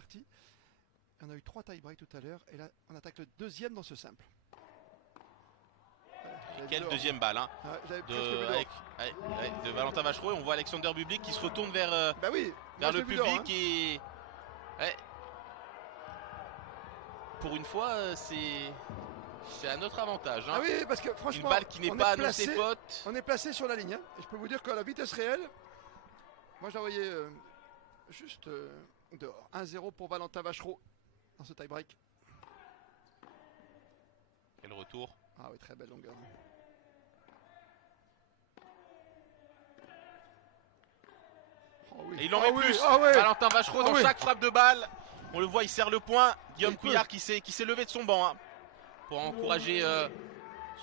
partie. On a eu 3 tie-break tout à l'heure. Et là, on attaque le deuxième dans ce simple. Et quelle deuxième balle hein, de Valentin Vachereau. On voit Alexander Bublik qui se retourne vers, vers le public et pour une fois c'est à notre avantage. Hein. Ah oui, parce que franchement, une balle qui n'est pas annoncée faute. On est placé sur la ligne. Hein, et je peux vous dire qu'à la vitesse réelle, moi je la voyais juste dehors. 1-0 pour Valentin Vachereau dans ce tie-break. Quel retour. Ah oui, très belle longueur. Oh oui. Et il en met plus. Valentin Vachereau dans chaque frappe de balle. On le voit, il serre le poing. Guillaume Couillard qui s'est levé de son banc hein, pour encourager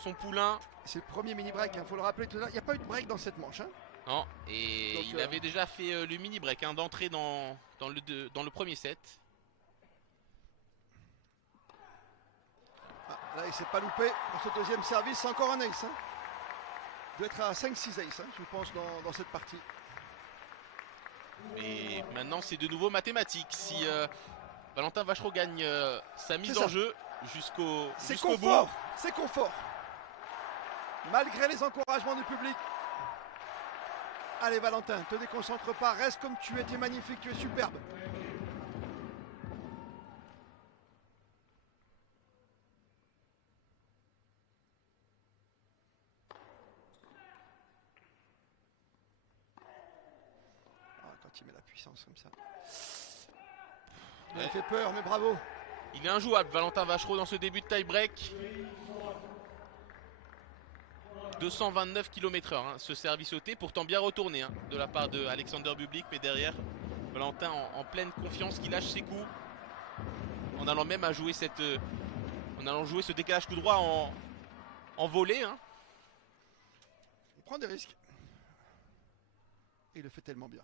son poulain. C'est le premier mini-break, il faut le rappeler tout à l'heure. Il n'y a pas eu de break dans cette manche. Hein. Non, et donc, il avait déjà fait le mini-break hein, d'entrée dans le premier set. Ah, là, il ne s'est pas loupé pour ce deuxième service. C'est encore un ace. Hein. Il doit être à 5-6 ace, hein, je pense, dans cette partie. Et maintenant, c'est de nouveau mathématique. Si Valentin Vachereau gagne sa mise en jeu jusqu'au bout. C'est confort. Malgré les encouragements du public. Allez Valentin, te déconcentre pas, reste comme tu es, tu es magnifique, tu es superbe. Quand il met la puissance comme ça. Il a fait peur, mais bravo. Il est injouable, Valentin Vachereau, dans ce début de tie-break. 229 km/h, hein, ce service ôté, pourtant bien retourné hein, de la part de Alexander Bublik, mais derrière, Valentin en pleine confiance qui lâche ses coups. En allant même à jouer jouer ce décalage coup droit en volée. Hein. Il prend des risques. Et il le fait tellement bien.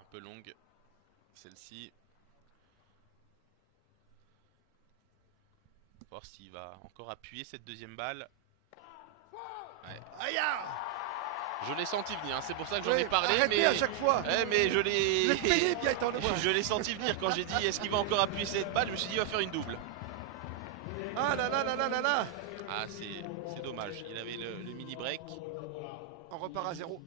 Un peu longue, celle-ci. Voir s'il va encore appuyer cette deuxième balle. Ouais. Aïe! Je l'ai senti venir, hein. C'est pour ça que j'en ai parlé. Mais à chaque fois. Mais je l'ai. Je l'ai senti venir quand j'ai dit est-ce qu'il va encore appuyer cette balle. Je me suis dit il va faire une double. Ah là là là là là là. Ah c'est dommage. Il avait le mini break. On repart à 0.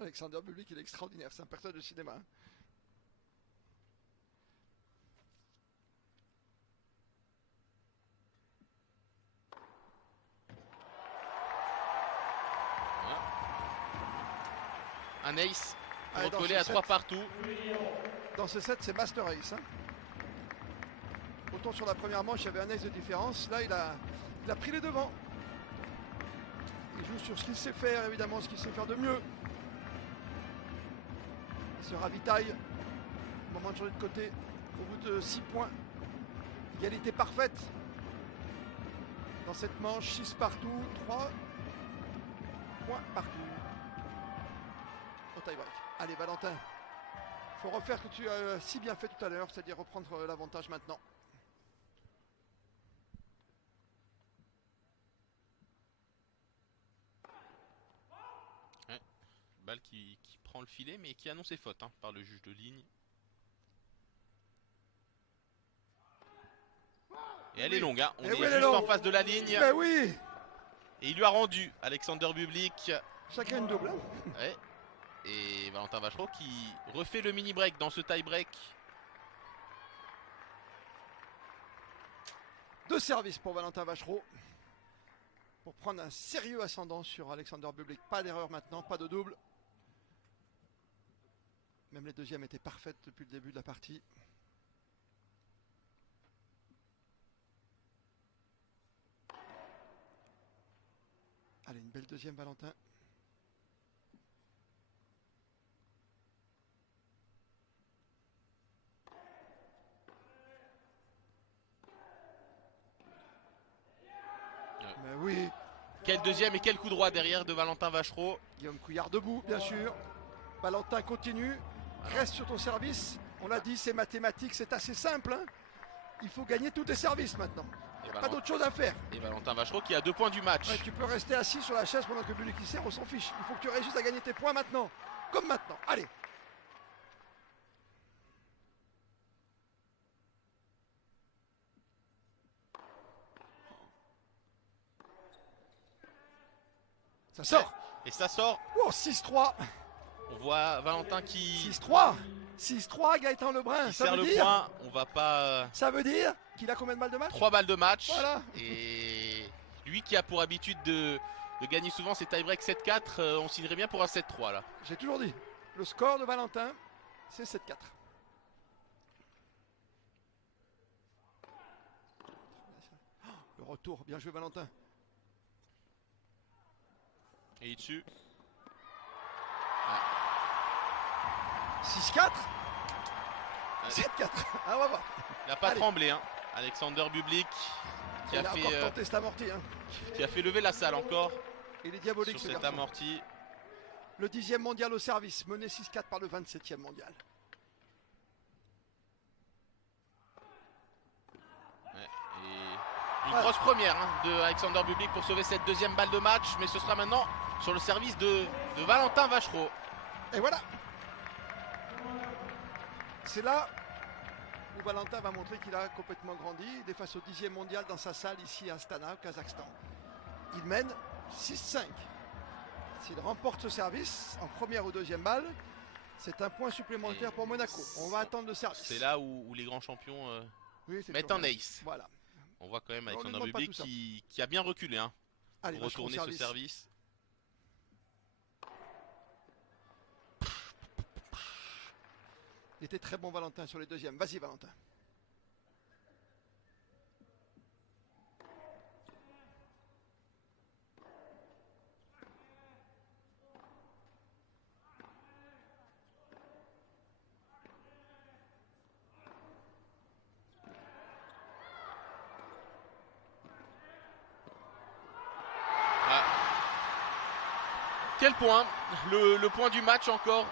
Alexander Bublik, il est extraordinaire, c'est un personnage de cinéma. Hein. Un ace, recollé à 3 partout. Dans ce set, c'est Master Ace. Hein. Autant sur la première manche, il y avait un ace de différence. Là, il a pris les devants. Il joue sur ce qu'il sait faire, évidemment, ce qu'il sait faire de mieux. Il se ravitaille. Au moment de changer de côté, au bout de 6 points. Égalité parfaite. Dans cette manche, 6 partout, 3 points partout. Au tie-break. Allez, Valentin. Il faut refaire ce que tu as si bien fait tout à l'heure, c'est-à-dire reprendre l'avantage maintenant. Ouais. Balle qui prend le filet, mais qui annonce faute hein, par le juge de ligne. Et elle est longue, hein. On est juste en face de la ligne. Mais oui. Et il lui a rendu Alexander Bublik. Chacun une double. Hein. Ouais. Et Valentin Vachereau qui refait le mini break dans ce tie break. 2 services pour Valentin Vachereau. Pour prendre un sérieux ascendant sur Alexander Bublik. Pas d'erreur maintenant, pas de double. Même les deuxièmes étaient parfaites depuis le début de la partie. Allez, une belle deuxième, Valentin. Mais oui. Quel deuxième et quel coup droit derrière de Valentin Vachereau. Guillaume Couillard debout, bien sûr. Valentin continue. Reste sur ton service. On l'a dit, c'est mathématique, c'est assez simple. Hein. Il faut gagner tous tes services maintenant. Pas d'autre chose à faire. Et Valentin Vachereau qui a 2 points du match. Ouais, tu peux rester assis sur la chaise pendant que le public qui sert, on s'en fiche. Il faut que tu réussisses à gagner tes points maintenant. Comme maintenant. Allez. Ça sort. Et ça sort. Oh, 6-3. On voit Valentin qui 6-3. 6-3, Gaëtan Lebrun. Ça serre veut le dire, point. On va pas. ça veut dire qu'il a combien de balles de match? 3 balles de match. Voilà. Et lui qui a pour habitude de gagner souvent ses tie-break 7-4, on signerait bien pour un 7-3 là. J'ai toujours dit. Le score de Valentin, c'est 7-4. Oh, le retour. Bien joué, Valentin. Et il dessus. 6-4. 7-4. Ah, on va voir. Il n'a pas Allez. tremblé, hein. Alexander Bublik qui Il a, a fait, encore tenté cet amorti. Hein. qui a fait lever la salle encore Il est diabolique, sur ce cet garçon. amorti. Le 10e mondial au service, mené 6-4 par le 27e mondial. Ouais, et une grosse première hein, de Alexander Bublik pour sauver cette 2e balle de match. Mais ce sera maintenant sur le service de Valentin Vachereau. Et voilà. C'est là où Valentin va montrer qu'il a complètement grandi. Il est face au 10e mondial dans sa salle ici à Astana, au Kazakhstan. Il mène 6-5. S'il remporte ce service en première ou 2e balle, c'est un point supplémentaire pour Monaco. On va attendre le service. C'est là où les grands champions Oui, c'est mettent toujours en bien. ace. Voilà. On voit quand même On lui Alexander demande pas Bublik tout ça. qui a bien reculé hein, Allez, pour Vachereau au retourner ce service. Il était très bon Valentin sur les 2e. Vas-y Valentin. Quel point, le point du match encore.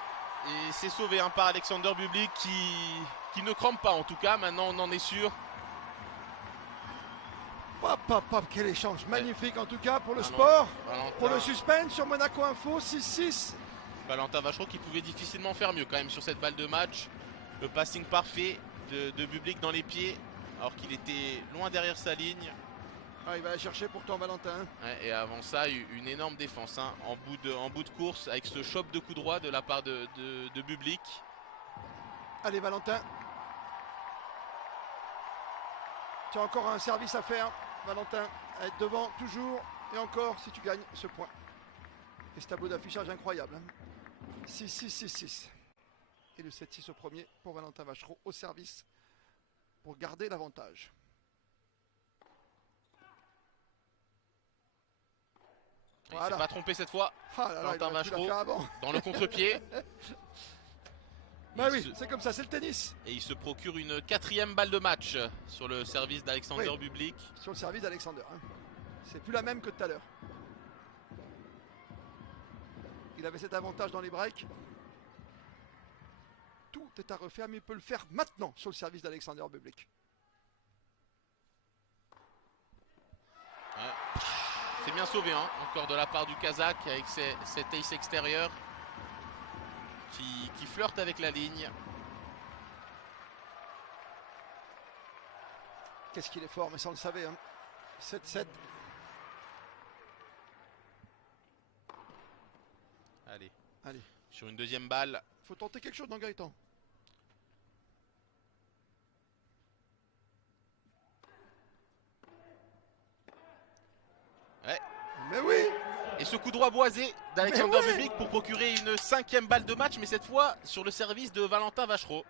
Et c'est sauvé hein, par Alexander Bublik qui ne crampe pas en tout cas. Maintenant on en est sûr. Pop, pop, pop, quel échange. Magnifique en tout cas pour le Ah non, sport. Valentin, Pour le suspense sur Monaco Info, 6-6. Valentin Vachereau qui pouvait difficilement faire mieux quand même sur cette balle de match. Le passing parfait de Bublik dans les pieds alors qu'il était loin derrière sa ligne. Ah, il va la chercher pourtant Valentin. Ouais, et avant ça, une énorme défense hein, en bout de course avec ce choc de coup droit de la part de Bublik. Allez Valentin. Tu as encore un service à faire, Valentin. À être devant toujours et encore si tu gagnes ce point. Et ce tableau d'affichage incroyable. 6-6-6-6. Et le 7-6 au premier pour Valentin Vachereau au service pour garder l'avantage. Il Voilà. s'est pas trompé cette fois. Ah là là, il Valentin aurait pu la Vachereau faire avant. dans le contre-pied. Bah Il oui, se- c'est comme ça, c'est le tennis. Et il se procure une 4e balle de match sur le service d'Alexander Oui. Bublik. Sur le service d'Alexander. Hein. C'est plus la même que tout à l'heure. Il avait cet avantage dans les breaks. Tout est à refaire, mais il peut le faire maintenant sur le service d'Alexander Bublik. Ouais. C'est bien sauvé hein, encore de la part du Kazakh avec cet ace extérieur qui flirte avec la ligne. Qu'est-ce qu'il est fort, mais ça on le savait. Hein. 7-7. Allez. Allez. Sur une 2e balle. Faut tenter quelque chose dans Gaëtan. Ouais. Mais oui. Et ce coup droit boisé d'Alexander Mais ouais. Bublik pour procurer une 5e balle de match, mais cette fois sur le service de Valentin Vachereau.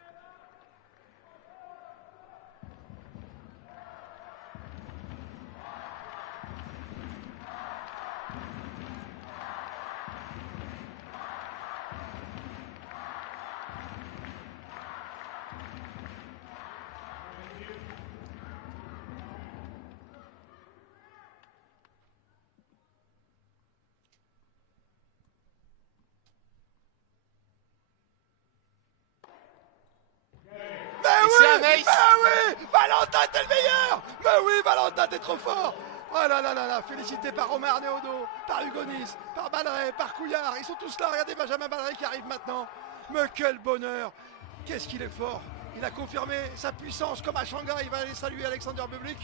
Mais oui, Valentin, t'es trop fort. Oh là là là là, félicité par Romain Arnaud, par Hugo Nice, par Balleret, par Couillard. Ils sont tous là, regardez Benjamin Balleret qui arrive maintenant. Mais quel bonheur. Qu'est-ce qu'il est fort. Il a confirmé sa puissance comme à Shanghai. Il va aller saluer Alexander Bublik.